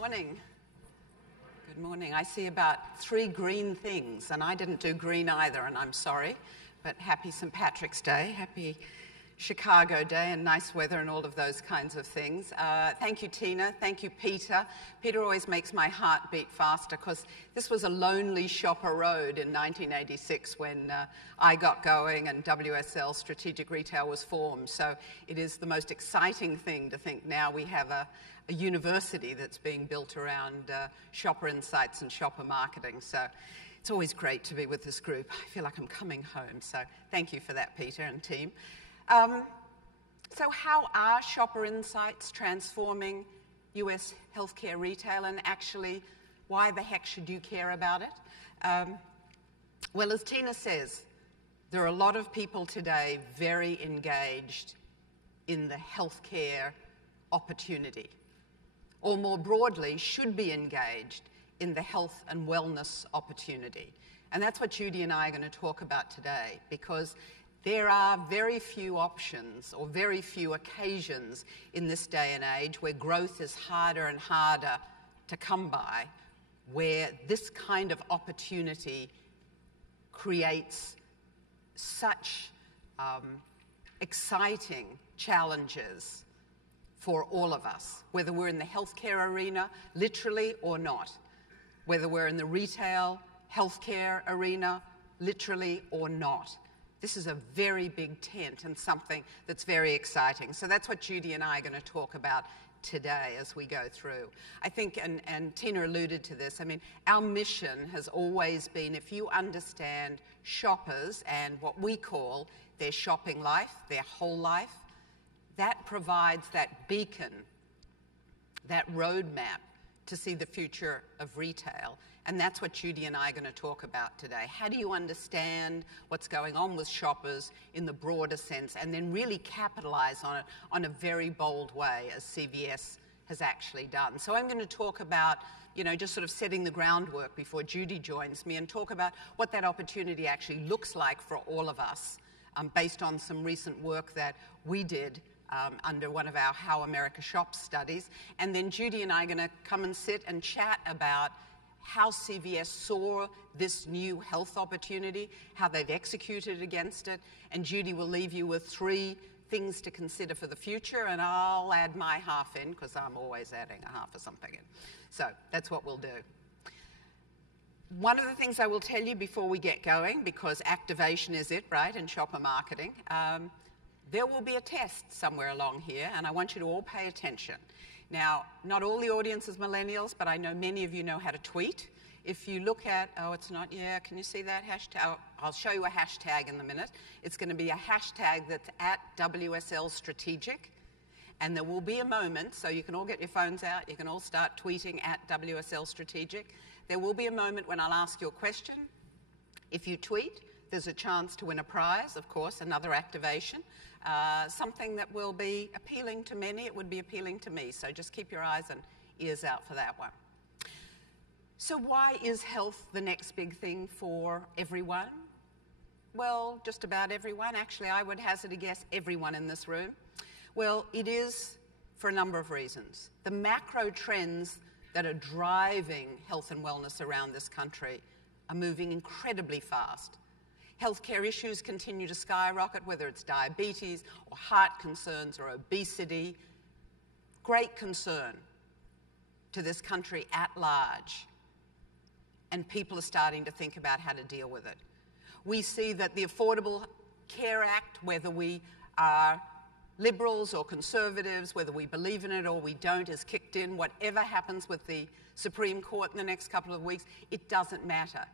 morning. Good morning. I see about 3 green things, and I didn't do green either, and I'm sorry, but happy St. Patrick's Day, happy Chicago Day, and nice weather and all of those kinds of things. Thank you, Tina. Thank you, Peter. Peter always makes my heart beat faster because this was a lonely shopper road in 1986 when I got going and WSL Strategic Retail was formed. So it is the most exciting thing to think now we have a university that's being built around shopper insights and shopper marketing. So it's always great to be with this group. I feel like I'm coming home. So thank you for that, Peter and team. So how are shopper insights transforming US healthcare retail, and actually why the heck should you care about it? Well, as Tina says, there are a lot of people today very engaged in the healthcare opportunity, or more broadly, should be engaged in the health and wellness opportunity. And that's what Judy and I are going to talk about today, because there are very few options or very few occasions in this day and age where growth is harder and harder to come by, where this kind of opportunity creates such exciting challenges for all of us, whether we're in the healthcare arena, literally or not, whether we're in the retail healthcare arena, literally or not. This is a very big tent and something that's very exciting. So that's what Judy and I are going to talk about today as we go through. I think, and Tina alluded to this, I mean, our mission has always been, if you understand shoppers and what we call their shopping life, their whole life, that provides that beacon, that roadmap to see the future of retail. And that's what Judy and I are going to talk about today. How do you understand what's going on with shoppers in the broader sense, and then really capitalize on it on a very bold way, as CVS has actually done? So I'm going to talk about, just sort of setting the groundwork before Judy joins me, and talk about what that opportunity actually looks like for all of us, based on some recent work that we did under one of our How America Shops studies. And then Judy and I are going to come and sit and chat about how CVS saw this new health opportunity, how they've executed against it, and Judy will leave you with 3 things to consider for the future, and I'll add my half in, because I'm always adding a half of something in. So that's what we'll do. One of the things I will tell you before we get going, because activation is it, right, in shopper marketing, there will be a test somewhere along here, and I want you to all pay attention. Now, not all the audience is millennials, but I know many of you know how to tweet. If you look at, can you see that hashtag? I'll show you a hashtag in a minute. It's going to be a hashtag that's at WSL Strategic, and there will be a moment, so you can all get your phones out, you can all start tweeting at WSL Strategic. There will be a moment when I'll ask you a question. If you tweet, there's a chance to win a prize, of course, another activation. Something that will be appealing to many. It would be appealing to me, so just keep your eyes and ears out for that one. So why is health the next big thing for everyone? Well, just about everyone. Actually, I would hazard a guess everyone in this room. Well, it is for a number of reasons. The macro trends that are driving health and wellness around this country are moving incredibly fast. Healthcare issues continue to skyrocket, whether it's diabetes or heart concerns or obesity. Great concern to this country at large. And people are starting to think about how to deal with it. We see that the Affordable Care Act, whether we are liberals or conservatives, whether we believe in it or we don't, is kicked in. Whatever happens with the Supreme Court in the next couple of weeks, it doesn't matter.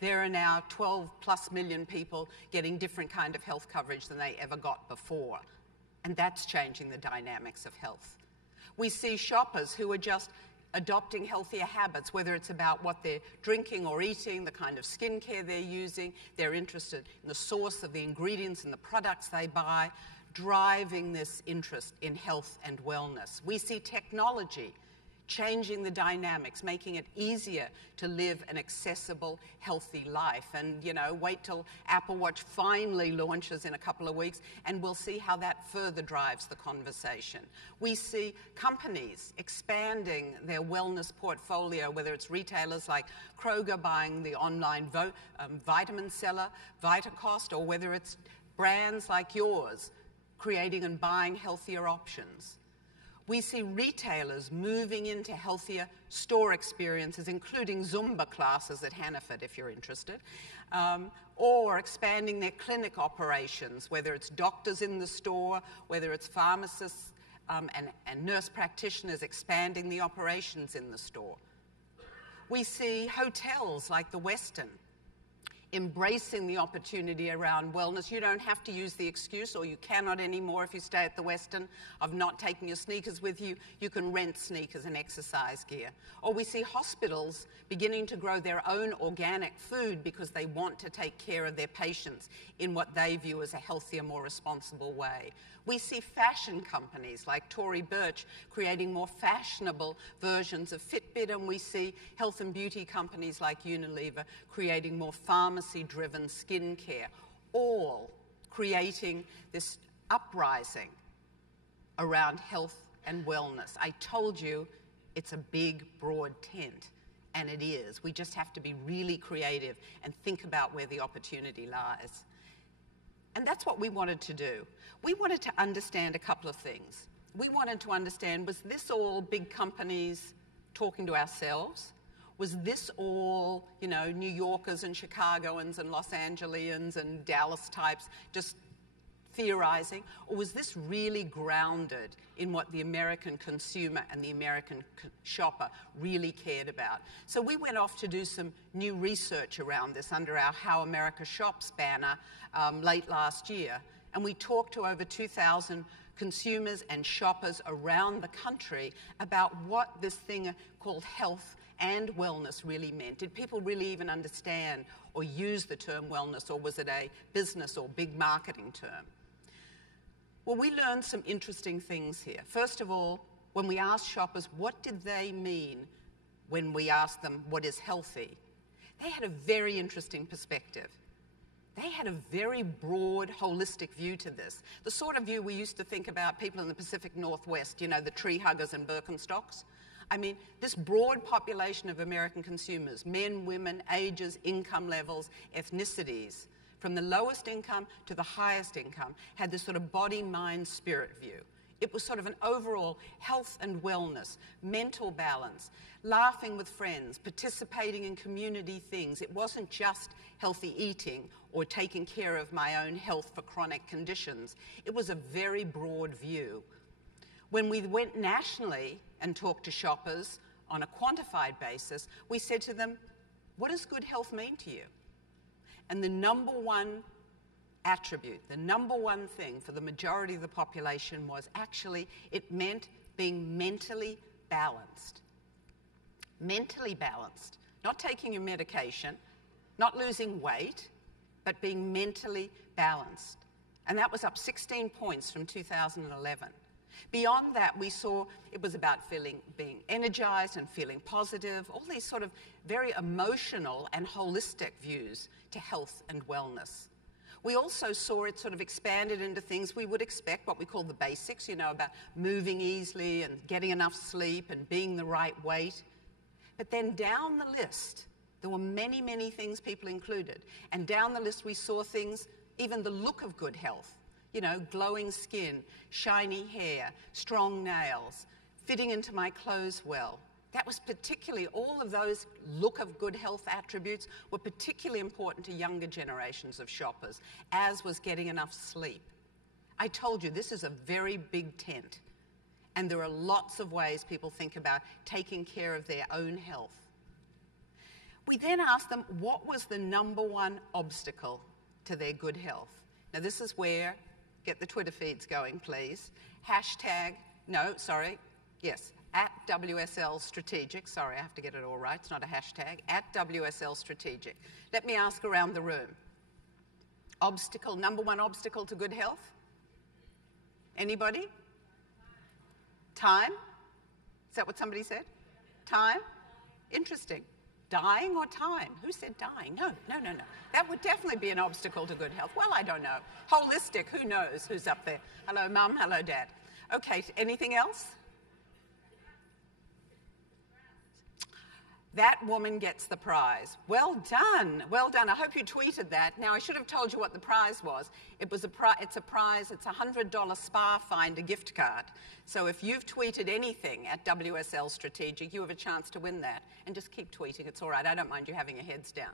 There are now 12+ million people getting different kind of health coverage than they ever got before. And that's changing the dynamics of health. We see shoppers who are just adopting healthier habits, whether it's about what they're drinking or eating, the kind of skincare they're using, they're interested in the source of the ingredients and the products they buy, driving this interest in health and wellness. We see technology changing the dynamics, making it easier to live an accessible, healthy life. And, you know, wait till Apple Watch finally launches in a couple of weeks, and we'll see how that further drives the conversation. We see companies expanding their wellness portfolio, whether it's retailers like Kroger buying the online vitamin seller, Vitacost, or whether it's brands like yours creating and buying healthier options. We see retailers moving into healthier store experiences, including Zumba classes at Hannaford, if you're interested, or expanding their clinic operations, whether it's doctors in the store, whether it's pharmacists and nurse practitioners expanding the operations in the store. We see hotels like the Westin embracing the opportunity around wellness. You don't have to use the excuse, or you cannot anymore if you stay at the Westin, of not taking your sneakers with you. You can rent sneakers and exercise gear. Or we see hospitals beginning to grow their own organic food because they want to take care of their patients in what they view as a healthier, more responsible way. We see fashion companies like Tory Burch creating more fashionable versions of Fitbit, and we see health and beauty companies like Unilever creating more pharmacy-driven skincare, all creating this uprising around health and wellness. I told you it's a big, broad tent, and it is. We just have to be really creative and think about where the opportunity lies. And that's what we wanted to do. We wanted to understand a couple of things. We wanted to understand, was this all big companies talking to ourselves? Was this all, you know, New Yorkers and Chicagoans and Los Angeles and Dallas types just theorizing? Or was this really grounded in what the American consumer and the American shopper really cared about? So we went off to do some new research around this under our How America Shops banner late last year. And we talked to over 2,000 consumers and shoppers around the country about what this thing called health and wellness really meant. Did people really even understand or use the term wellness, or was it a business or big marketing term? Well, we learned some interesting things here. First of all, when we asked shoppers what did they mean when we asked them what is healthy, they had a very interesting perspective. They had a very broad, holistic view to this. The sort of view we used to think about people in the Pacific Northwest, you know, the tree huggers and Birkenstocks. I mean, this broad population of American consumers, men, women, ages, income levels, ethnicities, from the lowest income to the highest income, had this sort of body, mind, spirit view. It was sort of an overall health and wellness, mental balance, laughing with friends, participating in community things. It wasn't just healthy eating or taking care of my own health for chronic conditions. It was a very broad view. When we went nationally and talked to shoppers on a quantified basis, we said to them, what does good health mean to you? And the number one attribute, the number one thing for the majority of the population was actually it meant being mentally balanced. Mentally balanced. Not taking your medication, not losing weight, but being mentally balanced. And that was up 16 points from 2011. Beyond that, we saw it was about being energized and feeling positive, all these sort of very emotional and holistic views to health and wellness. We also saw it sort of expanded into things we would expect, what we call the basics, you know, about moving easily and getting enough sleep and being the right weight. But then down the list, there were many, many things people included. And down the list, we saw things, even the look of good health. You know, glowing skin, shiny hair, strong nails, fitting into my clothes well. That was particularly, all of those look of good health attributes were particularly important to younger generations of shoppers, as was getting enough sleep. I told you, this is a very big tent, and there are lots of ways people think about taking care of their own health. We then asked them, what was the number one obstacle to their good health? Now, this is where, get the Twitter feeds going, please. Hashtag, at WSL Strategic. Sorry, I have to get it all right. It's not a hashtag. At WSL Strategic. Let me ask around the room. Obstacle, number one obstacle to good health? Anybody? Time? Is that what somebody said? Time? Interesting. Dying or time? Who said dying? No. That would definitely be an obstacle to good health. Well, I don't know. Holistic, who knows who's up there? Hello, Mum. Hello, Dad. Okay, anything else? That woman gets the prize. Well done. Well done. I hope you tweeted that. Now, I should have told you what the prize was. It's a prize. It's a $100 Spa Finder gift card. So if you've tweeted anything at WSL Strategic, you have a chance to win that. And just keep tweeting. It's all right. I don't mind you having your heads down.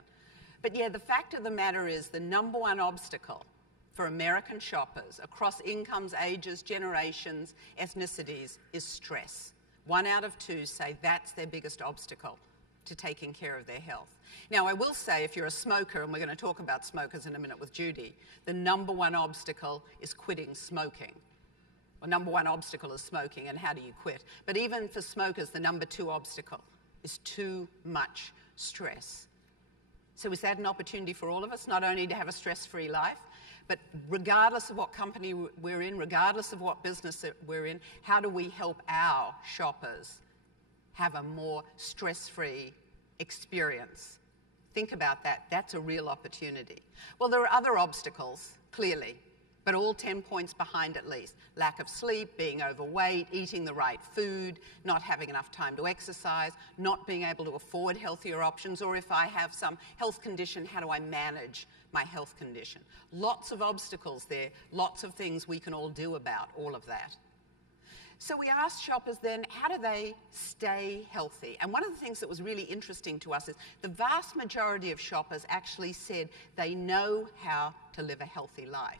But yeah, the fact of the matter is the number one obstacle for American shoppers across incomes, ages, generations, ethnicities is stress. 1 out of 2 say that's their biggest obstacle to taking care of their health. Now, I will say if you're a smoker, and we're going to talk about smokers in a minute with Judy, the number one obstacle is quitting smoking. Well, number one obstacle is smoking, and how do you quit? But even for smokers, the number 2 obstacle is too much stress. So is that an opportunity for all of us, not only to have a stress-free life, but regardless of what company we're in, regardless of what business we're in, how do we help our shoppers have a more stress-free experience? Think about that. That's a real opportunity. Well, there are other obstacles, clearly, but all 10 points behind at least. Lack of sleep, being overweight, eating the right food, not having enough time to exercise, not being able to afford healthier options, or if I have some health condition, how do I manage my health condition? Lots of obstacles there, lots of things we can all do about all of that. So we asked shoppers then, how do they stay healthy? And one of the things that was really interesting to us is the vast majority of shoppers actually said they know how to live a healthy life.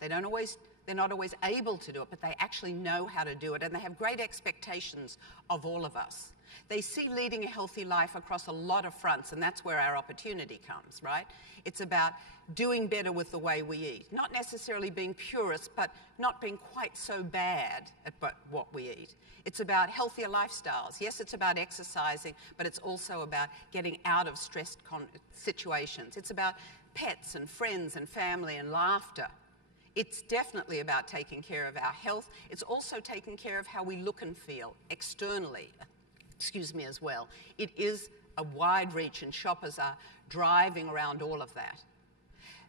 They're not always able to do it, but they actually know how to do it, and they have great expectations of all of us. They see leading a healthy life across a lot of fronts, and that's where our opportunity comes, right? It's about doing better with the way we eat. Not necessarily being purists, but not being quite so bad at what we eat. It's about healthier lifestyles. Yes, it's about exercising, but it's also about getting out of stressed situations. It's about pets and friends and family and laughter. It's definitely about taking care of our health. It's also taking care of how we look and feel externally, as well. It is a wide reach, and shoppers are driving around all of that.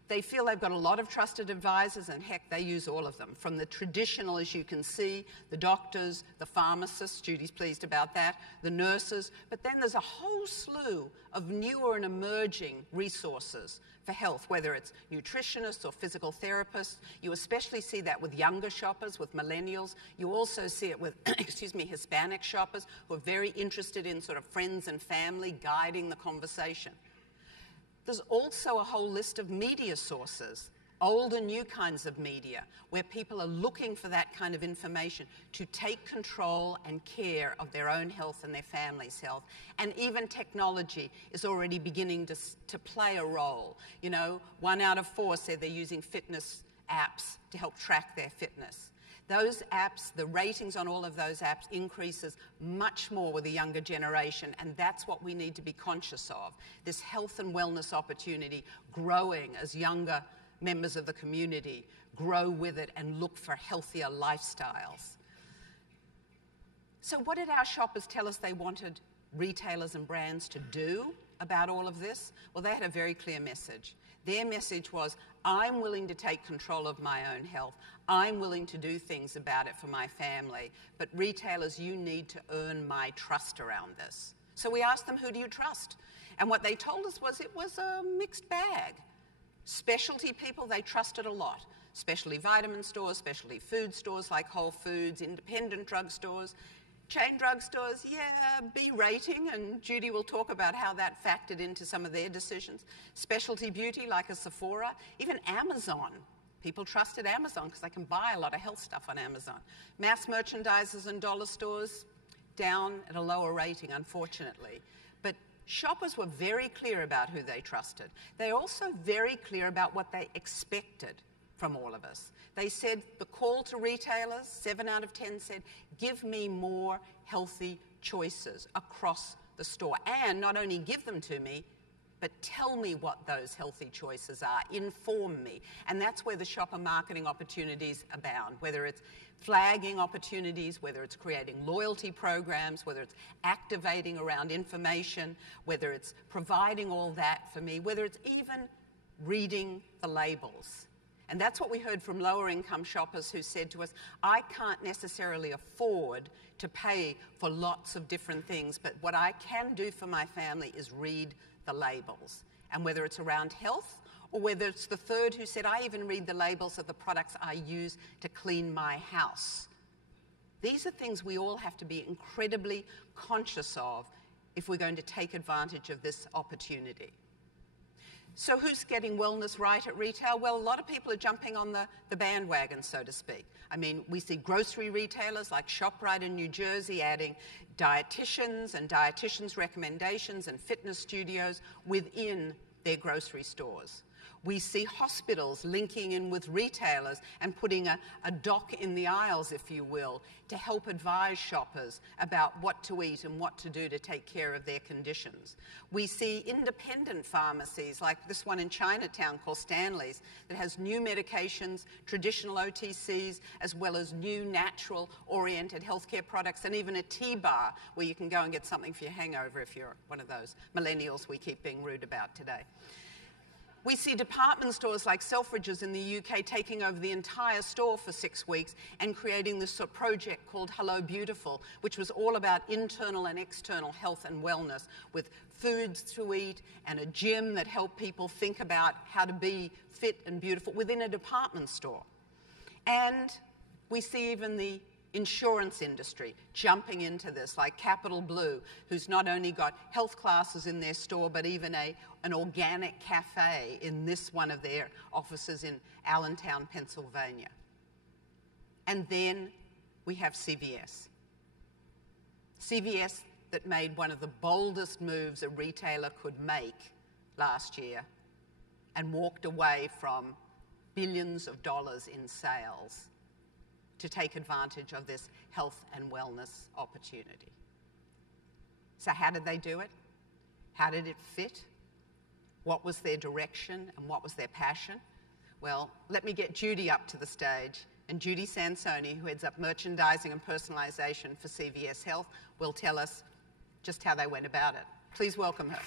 They feel they've got a lot of trusted advisors, and heck, they use all of them. From the traditional, as you can see, the doctors, the pharmacists, Judy's pleased about that, the nurses, but then there's a whole slew of newer and emerging resources for health, whether it's nutritionists or physical therapists. You especially see that with younger shoppers, with millennials. You also see it with, Hispanic shoppers who are very interested in sort of friends and family guiding the conversation. There's also a whole list of media sources, old and new kinds of media, where people are looking for that kind of information to take control and care of their own health and their family's health. And even technology is already beginning to play a role. 1 out of 4 said they're using fitness apps to help track their fitness. Those apps, the ratings on all of those apps increases much more with the younger generation, and that's what we need to be conscious of. This health and wellness opportunity growing as younger members of the community grow with it and look for healthier lifestyles. So what did our shoppers tell us they wanted retailers and brands to do about all of this? Well, they had a very clear message. Their message was, I'm willing to take control of my own health. I'm willing to do things about it for my family. But retailers, you need to earn my trust around this. So we asked them, who do you trust? And what they told us was it was a mixed bag. Specialty people, they trusted a lot. Specialty vitamin stores, specialty food stores like Whole Foods, independent drugstores. Chain drugstores, B rating, and Judy will talk about how that factored into some of their decisions. Specialty beauty like a Sephora, even Amazon. People trusted Amazon because they can buy a lot of health stuff on Amazon. Mass merchandisers and dollar stores, down at a lower rating, unfortunately. But shoppers were very clear about who they trusted. They're also very clear about what they expected from all of us. They said the call to retailers, 7 out of 10 said, give me more healthy choices across the store. And not only give them to me, but tell me what those healthy choices are. Inform me. And that's where the shopper marketing opportunities abound, whether it's flagging opportunities, whether it's creating loyalty programs, whether it's activating around information, whether it's providing all that for me, whether it's even reading the labels. And that's what we heard from lower income shoppers who said to us, I can't necessarily afford to pay for lots of different things, but what I can do for my family is read the labels. And whether it's around health, or whether it's the third who said, I even read the labels of the products I use to clean my house. These are things we all have to be incredibly conscious of if we're going to take advantage of this opportunity. So who's getting wellness right at retail? Well, a lot of people are jumping on the bandwagon, so to speak. I mean, we see grocery retailers like ShopRite in New Jersey adding dietitians and dietitians' recommendations and fitness studios within their grocery stores. We see hospitals linking in with retailers and putting a dock in the aisles, if you will, to help advise shoppers about what to eat and what to do to take care of their conditions. We see independent pharmacies like this one in Chinatown called Stanley's that has new medications, traditional OTCs, as well as new natural-oriented healthcare products, and even a tea bar where you can go and get something for your hangover if you're one of those millennials we keep being rude about today. We see department stores like Selfridges in the UK taking over the entire store for 6 weeks and creating this sort of project called Hello Beautiful, which was all about internal and external health and wellness, with foods to eat and a gym that helped people think about how to be fit and beautiful within a department store. And we see even the insurance industry jumping into this, like Capital Blue, who's not only got health classes in their store, but even an organic cafe in this one of their offices in Allentown, Pennsylvania. And then we have CVS. CVS that made one of the boldest moves a retailer could make last year and walked away from billions of dollars in sales to take advantage of this health and wellness opportunity. So how did they do it? How did it fit? What was their direction and what was their passion? Well, let me get Judy up to the stage. And Judy Sansoni, who heads up merchandising and personalization for CVS Health, will tell us just how they went about it. Please welcome her.